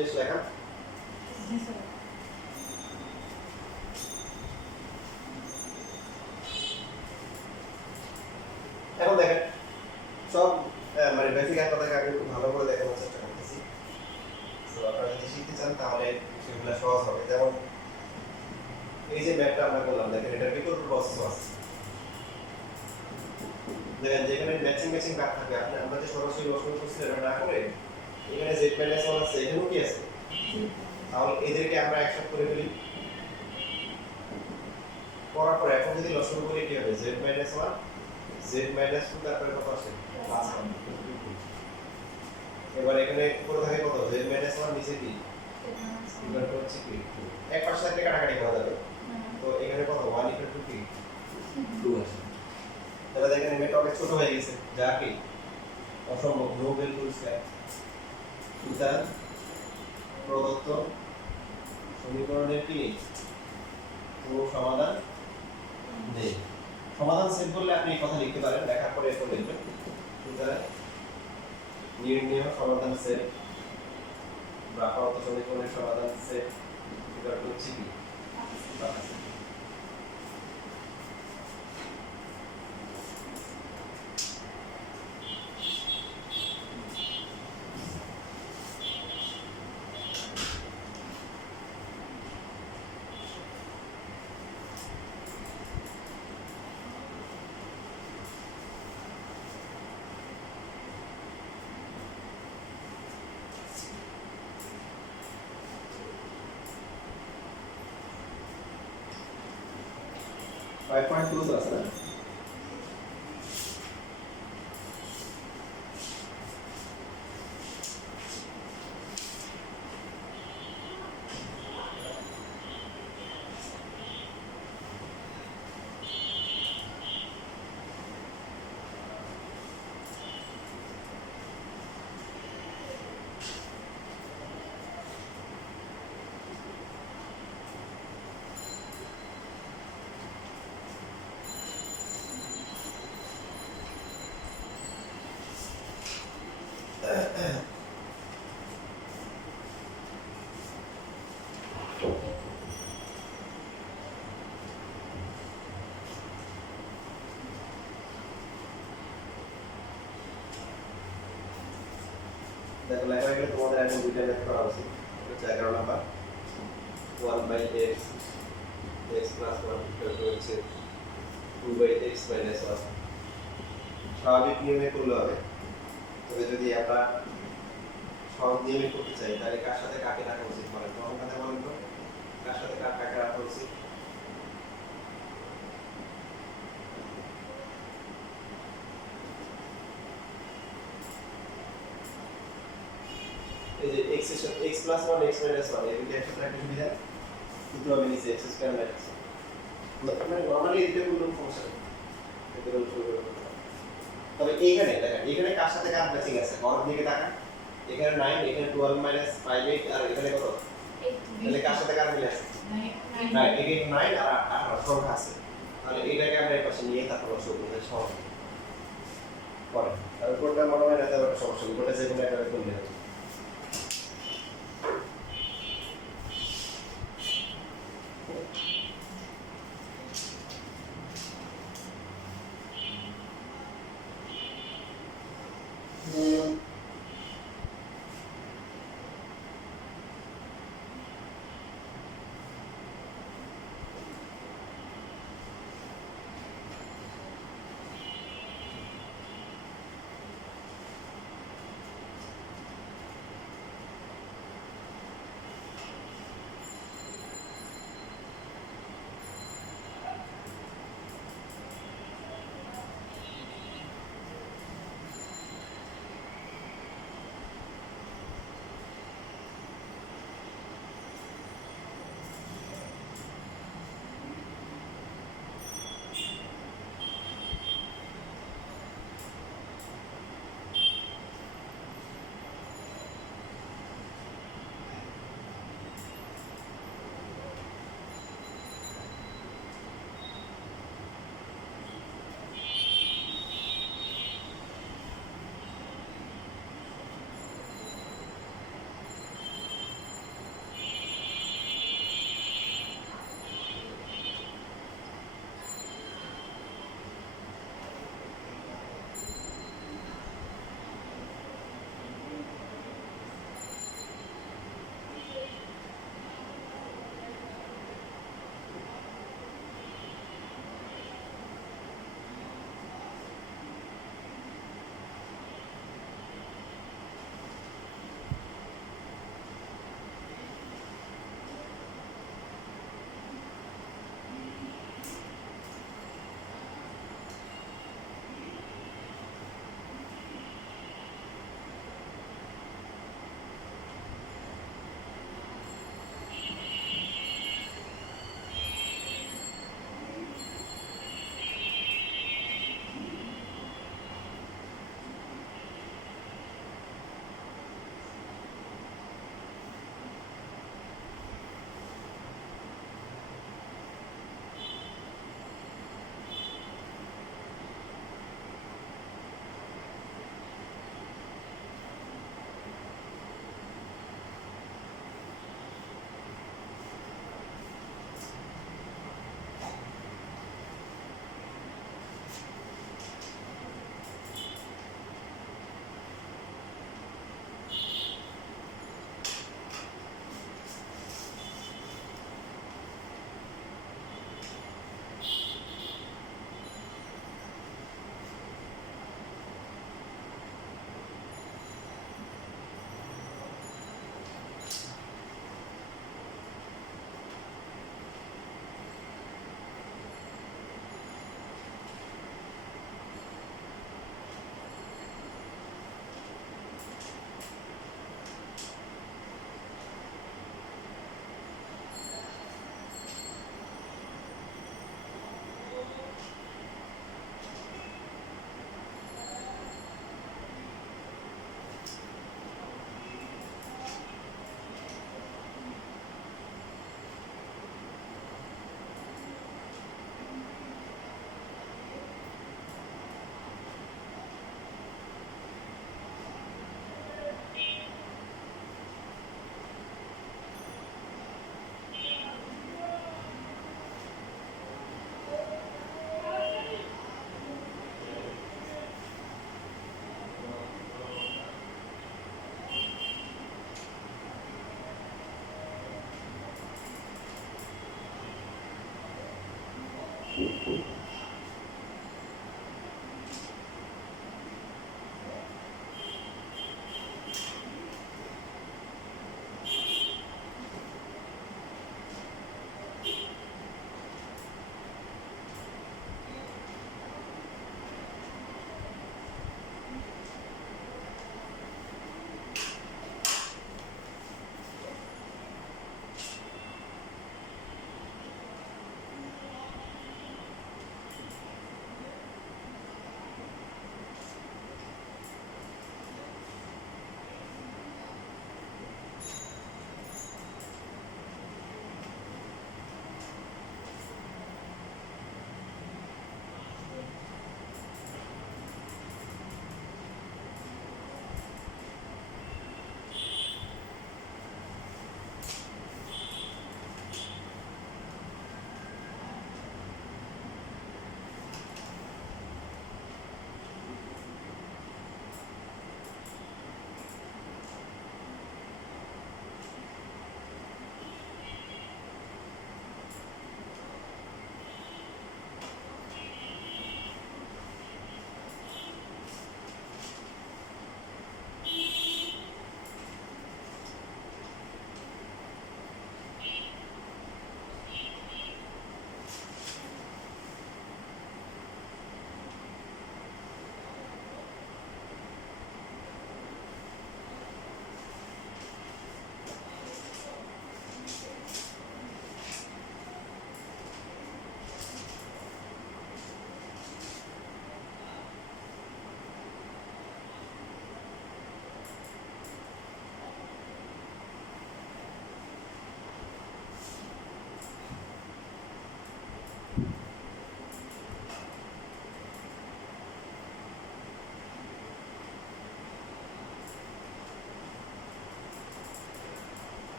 শেষ লেখা এখন দেখেন সব মানে বেসিক কথাকে আগে একটু ভালো করে দেখানোর চেষ্টা করতেছি। তো আপনারা যদি শিখতে চান তাহলে সেগুলো সহজ হবে। যেমন এই যে ম্যাপটা আমরা করলাম, দেখেন এটা বিকল্প প্রসেস আছে। দেখেন যেখানে ম্যাচিং ভাগ থাকে, আমরা যে সরাসরি লসগু করছি এটা না করে এখানে z - 1 আছে, এখানেও কি আছে, তাহলে এদেরকে আমরা একসাথে করে ফেলি। করার পর এখন যদি লসগু করি কি হবে, z - 1 z - 2 তারপরে কত আসে +1। এবার এখানে উপরে থাকে কত, z - 1 নিচে কি ইকুয়াল টু হচ্ছে কি, এক পাশে থেকে কাটাকাটি করা যাবে। তো এখানে কত 1 ইকুয়াল টু কি 2 আসে। তাহলে দেখেন এটা অনেক ছোট হয়ে গেছে, যা কি অসম্ভব, নো ভ্যালু স্কয়ার। সুতরাং প্রদত্ত সমীকরণের কি কোনো সমাধান নেই। সমাধান সেট করলে আপনি এই কথা লিখতে পারেন, লেখার পরে এরপর লিখবেন। সুতরাং নির্ণেয় সমাধান সেট বা প্রদত্ত সমীকরণের সমাধান সেট এটা হচ্ছে কি বাকি। 5.2 আছে না? দেখো লেখা গেলে তোমাদের এখন দুইটা ম্যাথ করা উচিত। এটা 11 নাম্বার 1/x x + 1 হচ্ছে 2/x - 1। স্বাভাবিক নিয়মে করলে হবে। তবে যদি আমরা সহজ নিয়মে করতে চাই তাহলে কার সাথে কাকে রাখা উচিত বলেন তো? আমাদের বলেন তো কার সাথে কাকে রাখা উচিত? এই যে x + 1 x - 1 এই দুটো একসাথে রাখলে সুবিধা কিন্তু আমি নিচে x² রাখছি। মানে নরমালি এটা কোনো সমস্যা নেই, এটা কোনো সমস্যা নেই। তবে এইখানে দেখেন এখানে কার সাথে কার ম্যাচিং আছে, গড়ের দিকে তাকান। এখানে 9, এখানে 12 - 5 8 আর এখানে কত, তাহলে কার সাথে কার মিলে আছে 9, এখানে 9 আর 18 সংখ্যা আছে। তাহলে এটাকে আমরা এই পাশে নিয়ে তারপর শুরু করব সহজ পরে। আর কোনটা মনে হয় না তাহলে সমস্যা নেই, কোনটা যে কোনো একটা করলে হবে।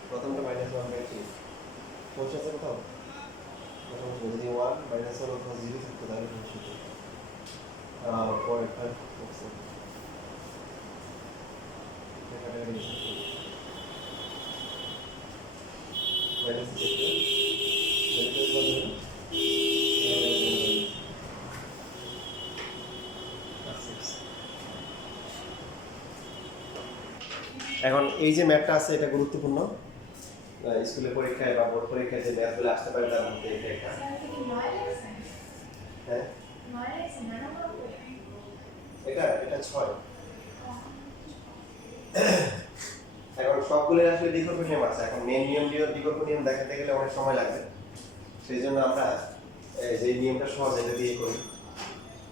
প্রথমটা -1/3 পৌঁছাচ্ছে কোথাও প্রথম যদি 1 -1 অথবা 0 থাকতো তাহলে পৌঁছতো পরেরটা বক্স এখানে মাইনাস এখন এই যে ম্যাথটা আছে এটা গুরুত্বপূর্ণ স্কুলের পরীক্ষায় বা বোর্ড পরীক্ষায় যে ম্যাথগুলো আসতে পারে তার মধ্যে এটা একটা হ্যাঁ এটা 6 এখন সবগুলো আসলে বিকল্প নিয়ম আছে এখন মেন নিয়ম দিয়ে বিকল্প নিয়ম দেখাতে গেলে অনেক সময় লাগবে সেই জন্য আমরা যে নিয়মটা সহজ এটা দিয়ে করি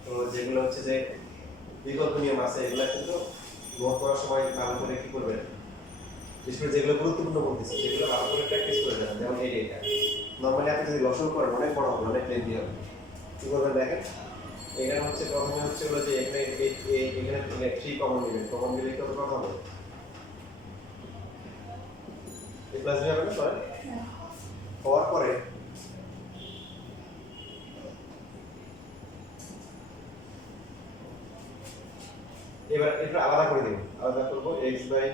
তো যেগুলো হচ্ছে যে বিকল্প নিয়ম আছে এগুলো কিন্তু নোট করার সময় ভালো করে কি করবেন বিশেষ করে যেগুলো গুরুত্বপূর্ণ বলতেছি সেগুলো ভালো করে প্র্যাকটিস করে যাবেন যেমন এই এটা নর্মালি আপনি যদি লসন করেন অনেক বড় হবে অনেক লেন্থি হবে কি করবেন দেখেন এখানে হচ্ছে প্রথমে হচ্ছে হলো যে এখানে এখানে 3 কমন দিলে কত কথা হবে a প্লাস b হবে না সরি হওয়ার পরে এবার এটা আলাদা করে দেব আলাদা করব x by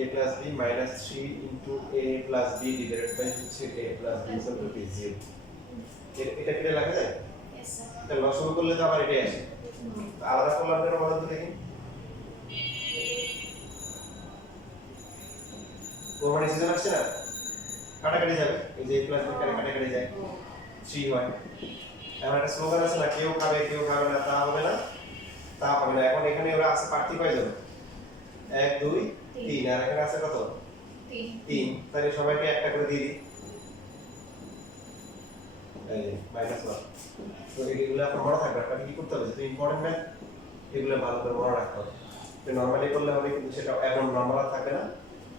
a plus b minus 3 into a plus b divided by হচ্ছে a plus b equal to 0 এটা কি লেখা যায় यस স্যার এটা লসগু করলে তো আবার এটাই আসে আলাদা করলাম কেন বলতো দেখি 4 মানে সিজন আসছে না, কাটাকাটি যাবে, এই যে প্লাস বি কাটাকাটি যায় 3 হয়। এখন একটা স্লোগান আছে না, কেউ খাবে কেউ খাবে না, তা হবে না, তা হবে না। এখন এখানে ওরা আছে প্রার্থী কয়জন? 1 2 3, আর এখানে আছে কত? 3। তাহলে সবাইকে একটা করে দিয়ে দিই, এই -1। তো এগুলো আপনার মনে থাকবে, আপনাকে কি করতে হবে, যেটা ইম্পর্টেন্ট ম্যাথ এগুলো ভালো করে মনে রাখতে হবে। তো নরমালি করলে হবে, কিন্তু সেটা এখন নরমাল থাকবে না,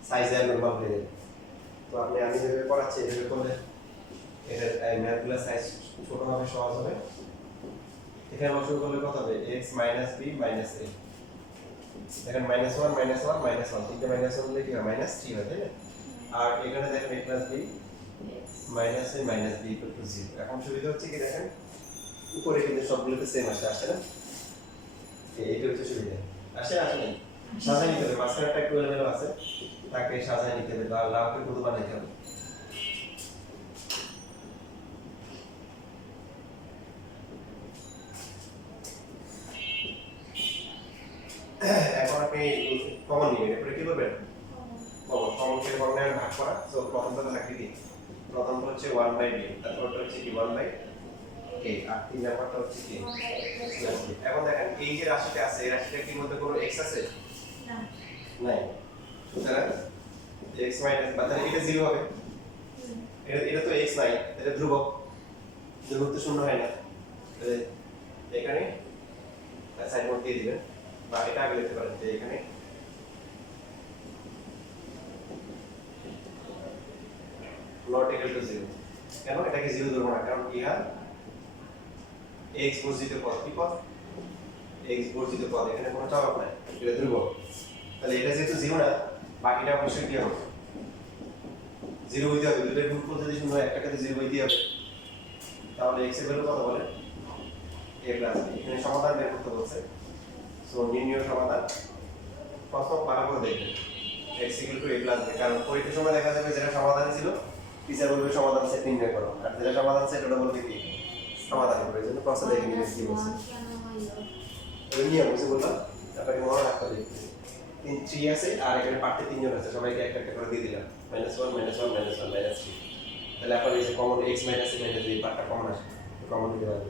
সাইজে নরমাল হয়ে যাবে। তো আমি যেভাবে পড়াচ্ছি এভাবে করলে এটা ম্যাথগুলো সাইজ ছোট হবে, সহজ হবে। এখানে অংশ করলে কত হবে? x - b - a। দেখেন -1 -1 -1, তিনটে -1 হলে কি হয়? -3 হয়, তাই না? আর এখানে দেখেন a + b - a - b = 0। এখন সুবিধা হচ্ছে কি দেখেন, উপরে কিন্তু সবগুলোতে সেম আসছে না? এইটা হচ্ছে সুবিধা। আসে না? সাজায় নিতে হবে, মাঝখানে একটা একটু এলোমেলো আছে, তাকে সাজায় নিতে হবে, বা লাউকে পুরো বানাইতে হবে। এখন আপনি কমন নিবেন, এরপরে কি করবেন? কমনকে কমনে ভাগ করা। সো প্রথমটা থাকবে কি? প্রথমটা হচ্ছে 1/b, তারপরটা হচ্ছে কি 1/a, আর 3 নাম্বারটা হচ্ছে কি? এখন দেখেন এই যে রাশিটা আছে, এই রাশিটার কি মধ্যে কোনো x আছে? না, নাই। সুতরাং x মাইনাস, বা তাহলে এটা 0 হবে। এটা তো x নাই, এটা ধ্রুবক, ধ্রুবক তো শূন্য হয় না। তাহলে এখানে সাইড নোট দিয়ে দিবেন, বা এটা আগে লিখতে পারেন যে এখানে not equal to 0। কেন এটাকে 0 ধরবো না? কারণ ইহা x বর্জিত পদ। কি পদ? x বর্জিত পদ, এখানে কোনো চলক নাই, এটা ধ্রুবক। তাহলে এটা যেহেতু 0 না, বাকিটা অবশ্যই কি হবে? 0 হইতে হবে। দুটোর গুণফল যদি শূন্য হয়, একটাকে তো 0 হইতে হবে। তাহলে x এর ভ্যালু কত বলে? a + b। এখানে সমাধান বের করতে বলছে। সো নির্ণয় সমাধান প্রথম ভালো করে দেখবেন, x = a + b। কারণ পরীক্ষার সময় দেখা যাবে যেটা সমাধান ছিল, টিচার বলবে সমাধান সেট নির্ণয় করো, আর যেটা সমাধান সেট ওটা বলবে কি সমাধান করো। এই জন্য প্রশ্ন দেখে নিয়ে কি বলছে, এই নিয়ম বুঝে বললাম। আপনাকে মনে রাখতে হবে 3 আছে, আর এখানে পার্টে 3 জন আছে, সবাইকে একটা একটা করে দিয়ে দিলাম -1 -1 -1 -3। তাহলে এখন এই যে কমন x - a - b পার্টটা কমন আসে, কমন নিতে পারবে।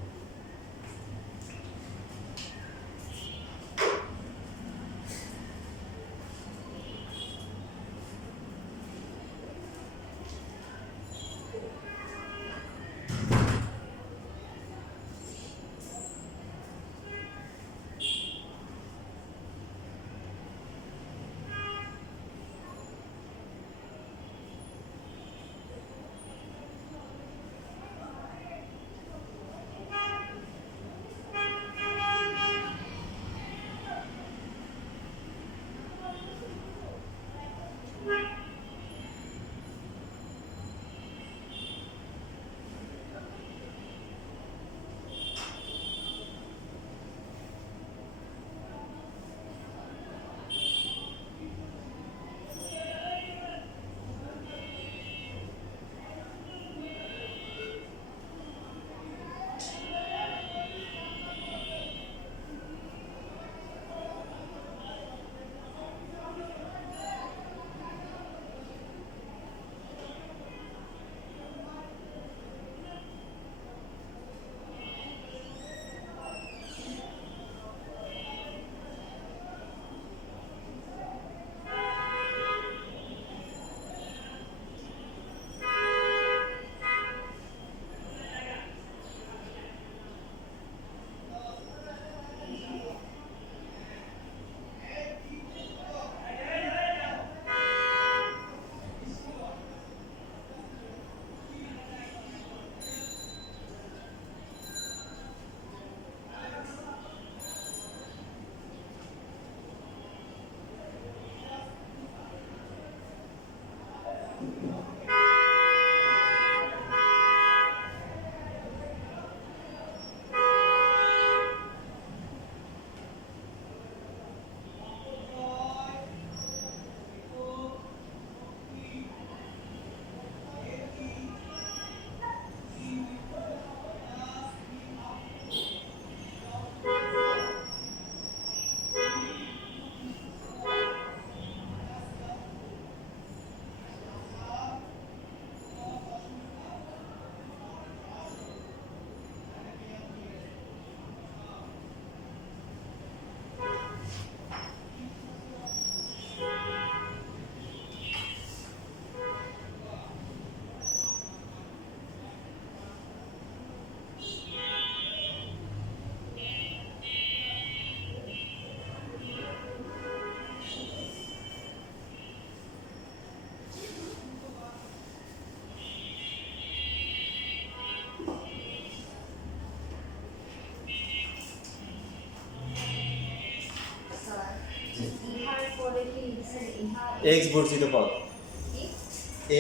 x বর্জিত পদ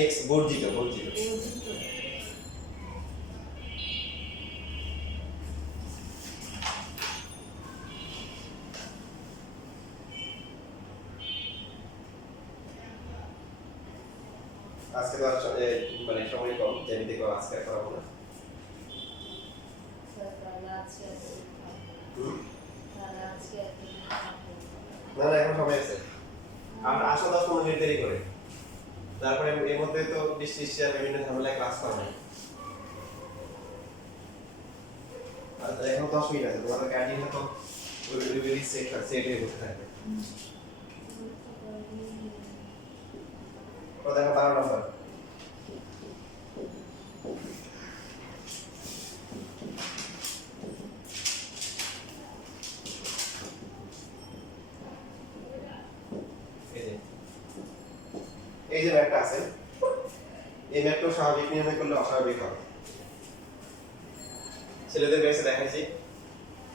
x বর্জিত আজকে তো মানে সময় কম যেমনি দেখো আজকে করাবো না না না এখন সময় আছে আর আসা 10-15 মিনিট দেরি করে তারপরে এর মধ্যে তো ডিসিশন বিভিন্ন ঝামেলায় ক্লাস করা নাই আর এখন 10 মিনিট আছে তোমাদের ক্যান্টিনে তো ওই সেট হয়ে বসে থাকবে তো দেখো 12 নম্বর এই যে ম্যাপটা আছে এই ম্যাপটা স্বাভাবিক নিয়মে করলে অস্বাভাবিক হবে ছেলেদের বেসে দেখাইছি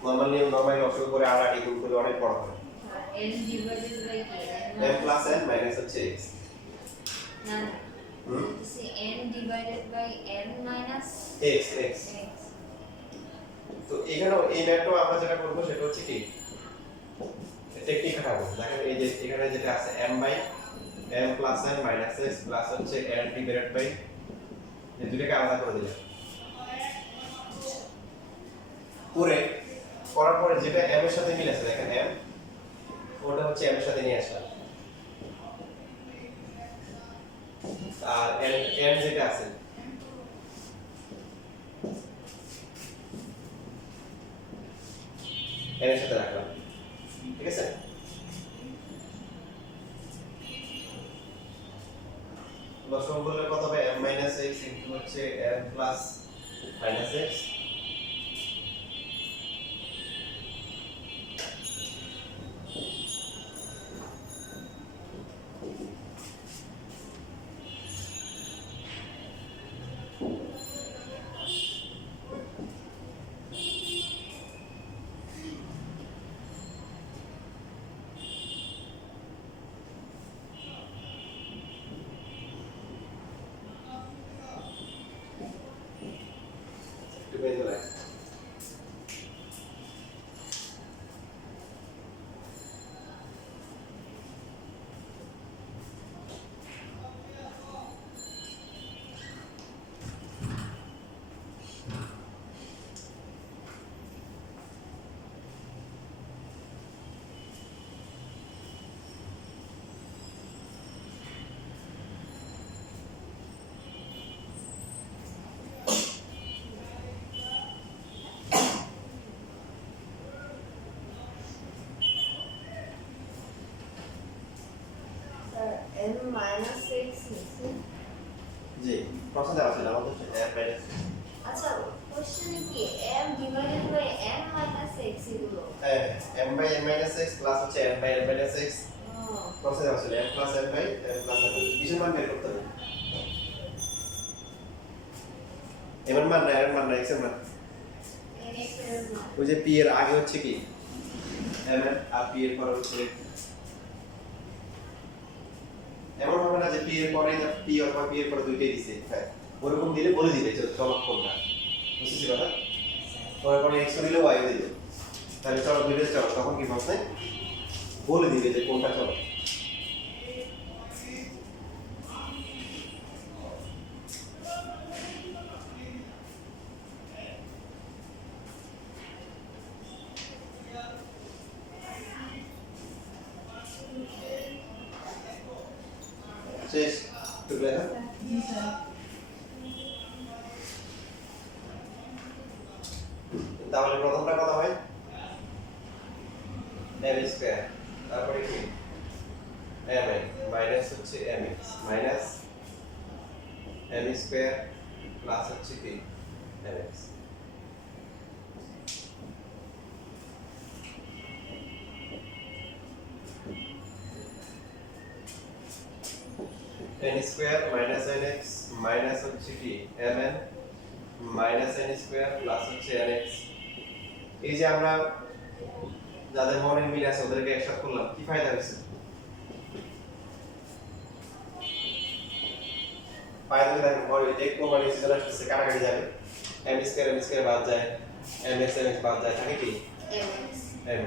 নরমাল নিয়ম নরমালি অসুখ করে আর আটি গুণ করে অনেক বড় হয় n divided by m plus n minus হচ্ছে x না see n divided by n minus x তো এখানে এই ম্যাপটা আমরা যেটা করব সেটা হচ্ছে কি টেকনিক খাটাবো দেখেন এই যে এখানে যেটা আছে m by m plus n minus x plus হচ্ছে n divided by এই দুটোকে আলাদা করে দিলাম করার পরে যেটা m এর সাথে মিল আছে দেখেন m ওটা হচ্ছে m এর সাথে নিয়ে আসলাম আর n যেটা আছে n এর সাথে রাখলাম ঠিক আছে লসাগু করলে কত হবে m - x ইনটু হচ্ছে m plus minus x বেঁধে রাখ n minus x জি প্রশ্ন দেওয়া ছিল আমাদের m minus আচ্ছা কোশ্চেন কি m divided by n minus x এগুলো m by n minus x plus হচ্ছে m by n minus x প্রশ্ন দেওয়া ছিল m plus n by n plus n কিসের মান বের করতে হবে এর মান না x এর মান x এর মান ওই যে p এর আগে হচ্ছে কি m আর p এর পরে হচ্ছে এমন হবে না যে p এর পরে p অথবা p এর পরে দুইটাই দিছে হ্যাঁ ওরকম দিলে বলে দিবে যে চলক কোনটা বুঝছিস কথা পরে x দিলে y দিলে তাহলে চলক দুইটা চলক তখন কি বলছে বলে দিবে যে কোনটা চলক শেষ টুকলে না তাহলে প্রথমটা কত হয় m স্কয়ার তারপরে কি m মাইনাস হচ্ছে mx minus m square plus হচ্ছে কি mx n square minus nx minus হচ্ছে কি mn minus n square plus হচ্ছে nx এই যে আমরা যাদের মনের মিল আছে ওদেরকে একসাথে করলাম কি ফায়দা হয়েছে পাই ধরে দেখেন বড় যে কোমানি সিজন আসছে কাটাকাটি যাবে m স্কয়ার বাদ যায় mx বাদ যায় থাকে কি mx mn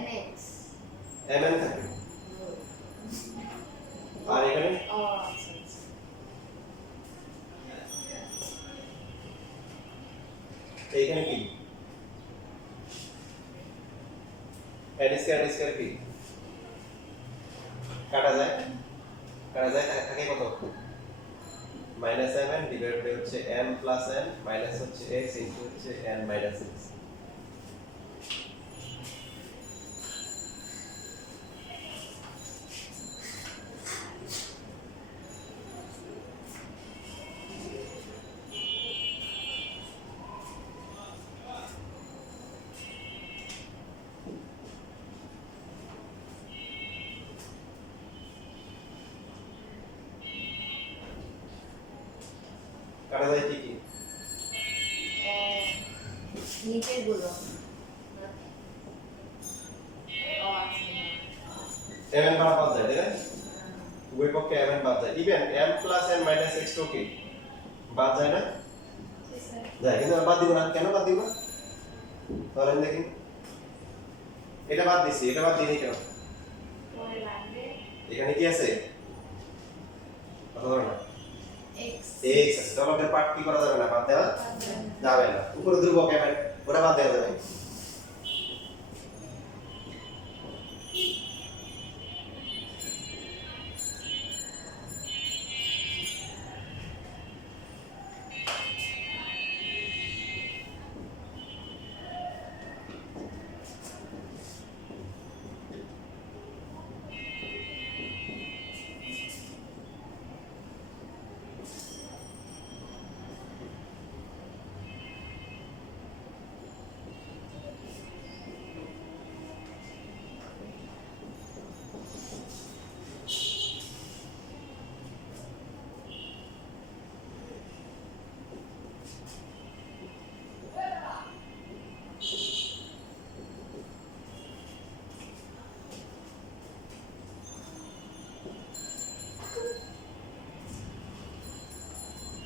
mx mn থাকে আর এখানে ও আচ্ছা আচ্ছা এইখানে কি n স্কয়ার কি কাটা যায় থাকে কত -mn ডিভাইড বাই হচ্ছে m প্লাস n মাইনাস হচ্ছে x ইনটু হচ্ছে n মাইনাস x কাটা যায় কি কি নিচের গুলো ও আচ্ছা mn বাদ যায় তাই না উভয় পক্ষে mn বাদ যায় even m plus n minus x তো কি বাদ যায় না যায় কিন্তু বাদ দিব না কেন বাদ দিব না ধরেন দেখি এটা বাদ দিছি এটা বাদ দিই কেন পরে লাগবে এখানে কি আছে কথা বলো না x x আছে তাহলে আমাদের পার্ট কি করা যাবে না বাদ দেওয়া যাবে না উপরে ধ্রুবক mn ওটা বাদ দেওয়া যাবে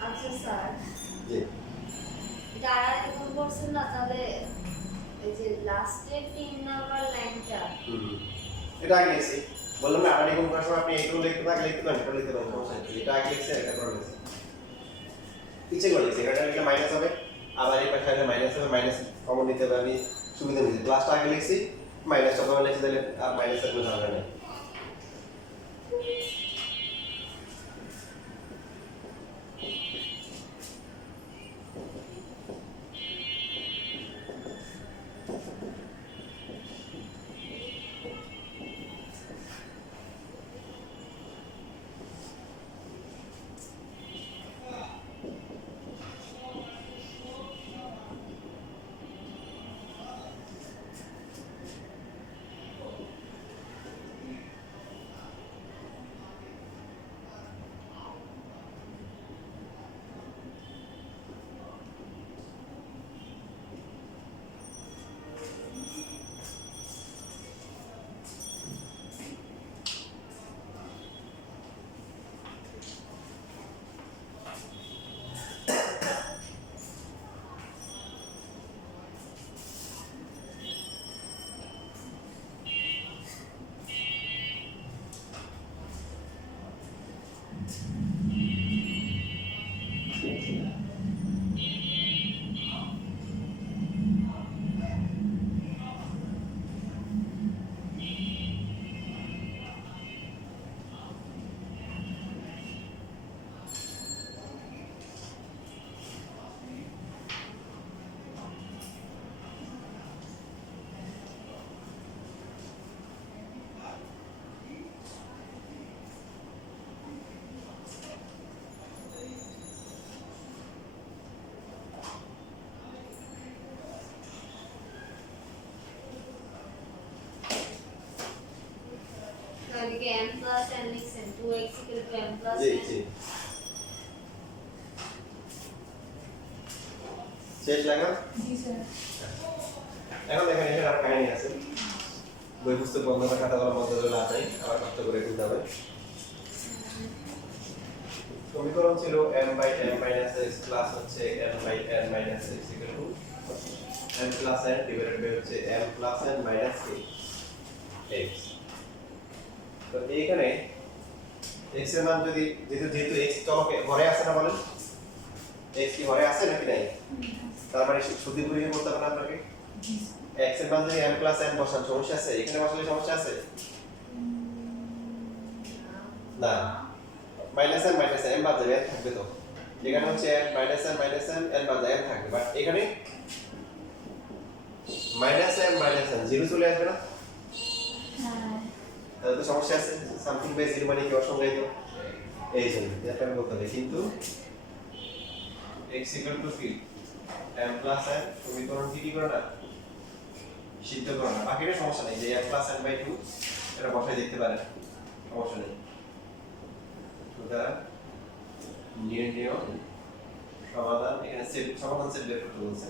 আচ্ছা স্যার জি এটা আর এখন বলছেন না তাহলে এই যে লাস্টের 3 নাম্বার লাইনটা এটা আগে লিখছি বললাম না আড়াই গুণ করার সময় আপনি এইটুকু লিখতে থাকলে লিখতে পারেন এটা লিখতে পারেন সমস্যা নেই এটা আগে লিখছে এটা পরে লিখছে ইচ্ছে করে লিখছি এটা লিখলে মাইনাস হবে আবার এই পাশে আসলে মাইনাস হবে মাইনাস কমন নিতে হবে আমি সুবিধা নিচ্ছি ক্লাসটা আগে লিখছি মাইনাসটা কমন লিখছি তাহলে আর মাইনাসের কোনো ঝামেলা নেই এদিকে m plus n লিখছেন 2x equal to m plus G n জি শেষ লাগা জি স্যার এখন দেখেন এখানে আর কাহিনী আছে বই পুস্তক বন্ধ করে খাতা কলম বন্ধ করে লাভ নেই আবার কষ্ট করে কিনতে হবে সমীকরণ ছিল m by n minus x plus হচ্ছে n by n minus x equal to m plus n divided by হচ্ছে m plus n minus x। তো এইখানে x এর মান যদি যেহেতু x চলকে ঘরে আছে না বলেন, x কি ঘরে আছে নাকি নাই? তার মানে শুদ্ধি পরীক্ষা করতে হবে না আপনাকে। x এর মান যদি m প্লাস n বসান সমস্যা আছে? এখানে বসালে সমস্যা আছে? না, মাইনাস n m বাদ যাবে, n থাকবে তো। এখানে হচ্ছে মাইনাস n n বাদ যায় m থাকবে, বাট এখানে মাইনাস m জিরো চলে আসবে না? তাহলে তো সমস্যা আছে। সামথিং বাই জিরো মানে কি অসংজ্ঞায়িত, এই জন্য এটা আমি বলতে হবে। কিন্তু x ইকুয়াল টু কি m প্লাস n সমীকরণ কি করে না সিদ্ধ করে না, বাকিটা সমস্যা নেই। যে m প্লাস n বাই 2 এটা বসাই দেখতে পারেন, সমস্যা নেই। সুতরাং নির্ণয় সমাধান, এখানে সেট সমাধান সেট বের করতে বলছে।